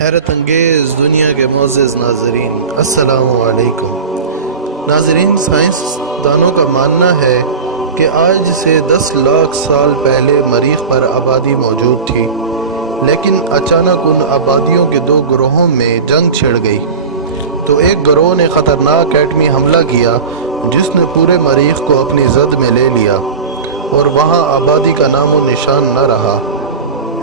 حیرت انگیز دنیا کے معزز ناظرین، السلام علیکم ناظرین۔ سائنس دانوں کا ماننا ہے کہ آج سے 10 لاکھ سال پہلے مریخ پر آبادی موجود تھی، لیکن اچانک ان آبادیوں کے 2 گروہوں میں جنگ چھڑ گئی تو ایک گروہ نے خطرناک ایٹمی حملہ کیا جس نے پورے مریخ کو اپنی زد میں لے لیا اور وہاں آبادی کا نام و نشان نہ رہا۔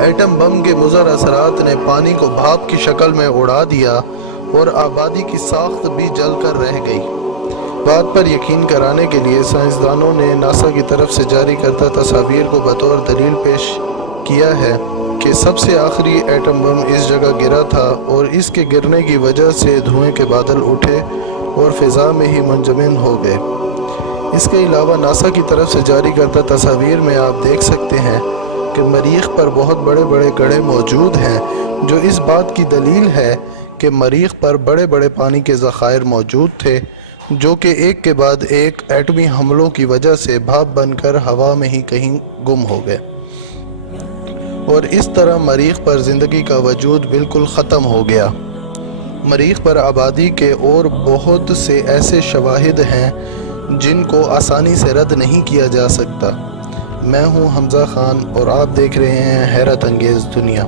ایٹم بم کے مضر اثرات نے پانی کو بھاپ کی شکل میں اڑا دیا اور آبادی کی ساخت بھی جل کر رہ گئی۔ بات پر یقین کرانے کے لیے سائنسدانوں نے ناسا کی طرف سے جاری کردہ تصاویر کو بطور دلیل پیش کیا ہے کہ سب سے آخری ایٹم بم اس جگہ گرا تھا اور اس کے گرنے کی وجہ سے دھوئیں کے بادل اٹھے اور فضا میں ہی منجمد ہو گئے۔ اس کے علاوہ ناسا کی طرف سے جاری کردہ تصاویر میں آپ دیکھ سکتے ہیں کہ مریخ پر بہت بڑے بڑے گڑھے موجود ہیں، جو اس بات کی دلیل ہے کہ مریخ پر بڑے بڑے پانی کے ذخائر موجود تھے، جو کہ ایک کے بعد ایک ایٹمی حملوں کی وجہ سے بھاپ بن کر ہوا میں ہی کہیں گم ہو گئے، اور اس طرح مریخ پر زندگی کا وجود بالکل ختم ہو گیا۔ مریخ پر آبادی کے اور بہت سے ایسے شواہد ہیں جن کو آسانی سے رد نہیں کیا جا سکتا۔ میں ہوں حمزہ خان اور آپ دیکھ رہے ہیں حیرت انگیز دنیا۔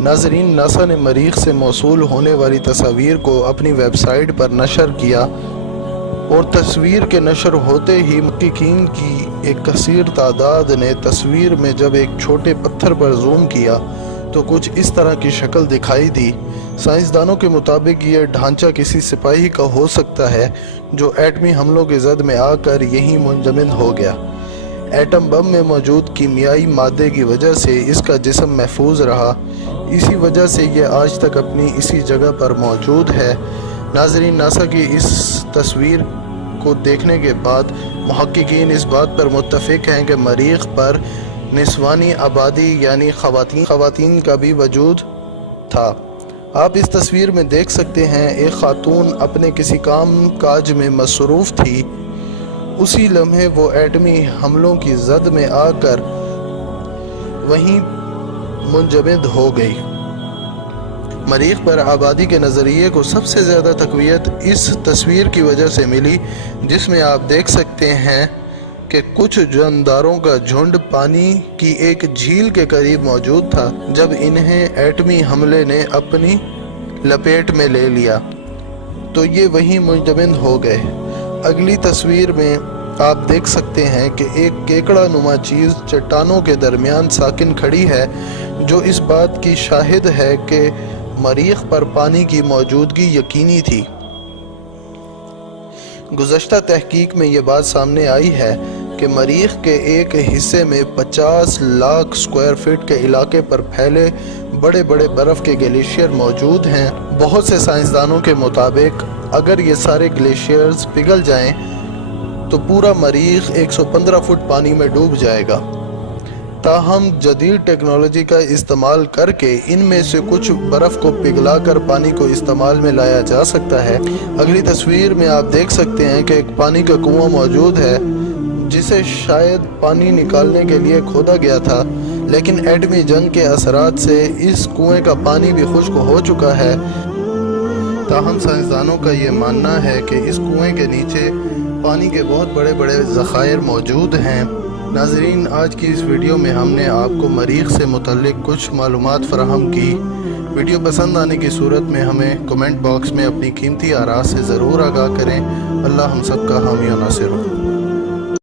ناظرین، ناسا نے مریخ سے موصول ہونے والی تصاویر کو اپنی ویب سائٹ پر نشر کیا اور تصویر کے نشر ہوتے ہی محققین کی ایک کثیر تعداد نے تصویر میں جب ایک چھوٹے پتھر پر زوم کیا تو کچھ اس طرح کی شکل دکھائی دی۔ سائنسدانوں کے مطابق یہ ڈھانچہ کسی سپاہی کا ہو سکتا ہے جو ایٹمی حملوں کی زد میں آ کر یہیں منجمد ہو گیا۔ ایٹم بم میں موجود کیمیائی مادے کی وجہ سے اس کا جسم محفوظ رہا، اسی وجہ سے یہ آج تک اپنی اسی جگہ پر موجود ہے۔ ناظرین، ناسا کی اس تصویر کو دیکھنے کے بعد محققین اس بات پر متفق ہیں کہ مریخ پر نسوانی آبادی یعنی خواتین کا بھی وجود تھا۔ آپ اس تصویر میں دیکھ سکتے ہیں ایک خاتون اپنے کسی کام کاج میں مصروف تھی، اسی لمحے وہ ایٹمی حملوں کی زد میں آ کر وہیں منجمد ہو گئی۔ مریخ پر آبادی کے نظریے کو سب سے زیادہ تقویت اس تصویر کی وجہ سے ملی جس میں آپ دیکھ سکتے ہیں کہ کچھ جانداروں کا جھنڈ پانی کی ایک جھیل کے قریب موجود تھا جب انہیں ایٹمی حملے نے اپنی لپیٹ میں لے لیا تو یہ وہیں منجمد ہو گئے۔ اگلی تصویر میں آپ دیکھ سکتے ہیں کہ ایک کیکڑا نما چیز چٹانوں کے درمیان ساکن کھڑی ہے، جو اس بات کی شاہد ہے کہ مریخ پر پانی کی موجودگی یقینی تھی۔ گزشتہ تحقیق میں یہ بات سامنے آئی ہے کہ مریخ کے ایک حصے میں 50 لاکھ اسکوائر فٹ کے علاقے پر پھیلے بڑے بڑے برف کے گلیشیئر موجود ہیں۔ بہت سے سائنسدانوں کے مطابق اگر یہ سارے گلیشیئرز پگھل جائیں تو پورا مریخ 115 فٹ پانی میں ڈوب جائے گا۔ تاہم جدید ٹیکنالوجی کا استعمال کر کے ان میں سے کچھ برف کو پگھلا کر پانی کو استعمال میں لایا جا سکتا ہے۔ اگلی تصویر میں آپ دیکھ سکتے ہیں کہ ایک پانی کا کنواں موجود ہے جسے شاید پانی نکالنے کے لیے کھودا گیا تھا، لیکن ایٹمی جنگ کے اثرات سے اس کنویں کا پانی بھی خشک ہو چکا ہے۔ تاہم سائنسدانوں کا یہ ماننا ہے کہ اس کنویں کے نیچے پانی کے بہت بڑے بڑے ذخائر موجود ہیں۔ ناظرین، آج کی اس ویڈیو میں ہم نے آپ کو مریخ سے متعلق کچھ معلومات فراہم کی۔ ویڈیو پسند آنے کی صورت میں ہمیں کمنٹ باکس میں اپنی قیمتی آراء سے ضرور آگاہ کریں۔ اللہ ہم سب کا حامی و ناصر ہو۔